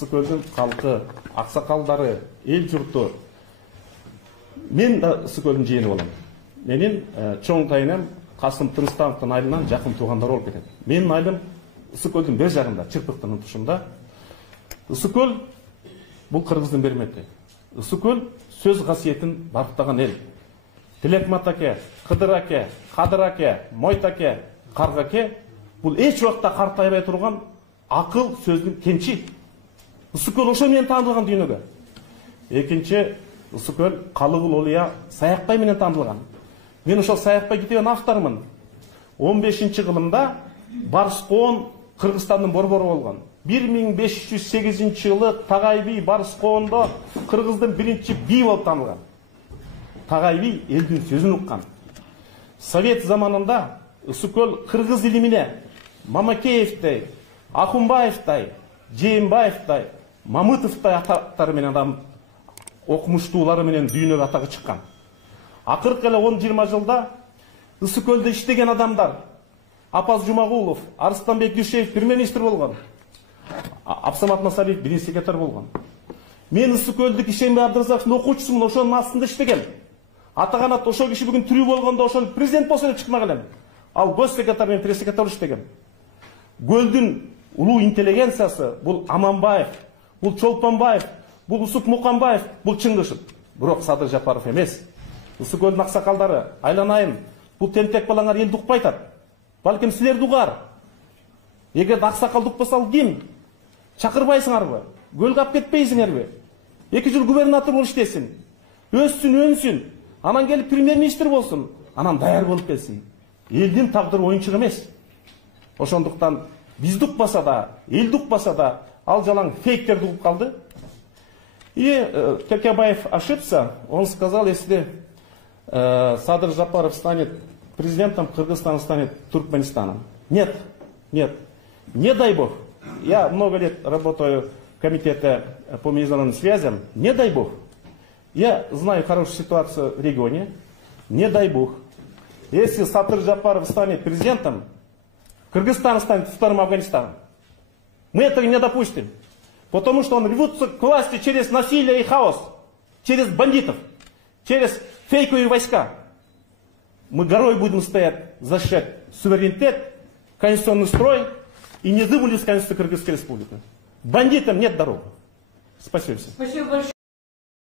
Ысыкөлдүн халкы, аксакалдары, эл журту. Мен да Ысыкөлдүн жээни болом. Менин чоң кайынам Касым Тыныстановдун айылынан жакын туугандар болуп кетет. Менин айылым Ысыкөлдүн бер жагында, Чырпыктын тушунда. Ысыкөл бул Кыргыздын бермети. Ысыкөл сөз касиетин барктаган эл. Тилекмат аке, Кыдыр аке, Кадыр аке, Мойт аке, Карга аке бул эч убакта картайбай турган акыл сөздүн кенчи. Ысыкөл ошо менен таанылган дүйнөгө. Экинчи, Ысыкөл Калыгул Олия Саякбай менен таанылган. Мен ошол Саякбай китебин авторумун. 15-кылымда Барыскоон Кыргызстандын борбору болгон. 1508-жылы Тагай би Барыскоондо Кыргыздын биринчи би болуп таанылган. Тагай би элдин сөзүн уккан. Совет заманында Ысыкөл кыргыз илимине Мамакеевдей, Ахунбаевдей, Жээнбаевдей, Мамытовдей атактары менен адам окумуштуулары менен дүйнөгө атагы чыккан. Акыркы эле 10-20 жылда Ысыкөлдө иштеген адамдар Апаз Жумагулов, Арыстанбек Дүйшеев премьер-министр болгон. Абсамат Масалиев биринчи секретарь болгон. Мен Ысыкөлдүк Ишенбай Абдыразаковдун окуучусумун, ошонун астында иштегем. Атаганат ошол киши бүгүн тирүү болгондо ошону президент болсо деп чыкмак элем. Ал госсекретарь менен пресс-секретарь иштегем. Көлдүн улуу интеллигенциясы бул Аманбаев, бул Чолпонбаев, бул Усуп Муканбаев, бул Чыңгышев. Бирок Садыр Жапаров эмес. Ысыкөлдүн аксакалдары, айланайын, бул тентек балаңар элди укпай атат. Балким силерди угар. Эгерде аксакалды укпаса ал ким? Чакырбайсыңарбы? Көлгө алып кетпейсиңерби? 2 жыл губернатор болуп иштесин. Өссүн, өнсүн. Анан келип премьер-министр болсун. Анан даяр болуп келсин. Элдин тагдыры оюнчук эмес. Ошондуктан бизди укпаса да, элди укпаса да, ал жалаң фейктерди угуп калды. И Кекебаев ошибся, он сказал, если Садыр Жапаров станет президентом, Кыргызстан станет Туркменистаном. Нет, нет, не дай бог. Я много лет работаю в комитете по международным связям. Не дай бог. Я знаю хорошую ситуацию в регионе. Не дай бог. Если Садыр Жапаров станет президентом, Кыргызстан станет вторым Афганистаном. Мы этого не допустим. Потому что он рвется к власти через насилие и хаос, через бандитов, через фейковые войска. Мы горой будем стоять, защищать суверенитет, конституционный строй и не забыли с Конституции Кыргызской Республики. Бандитам нет дороги. Спасибо. Спасибо большое.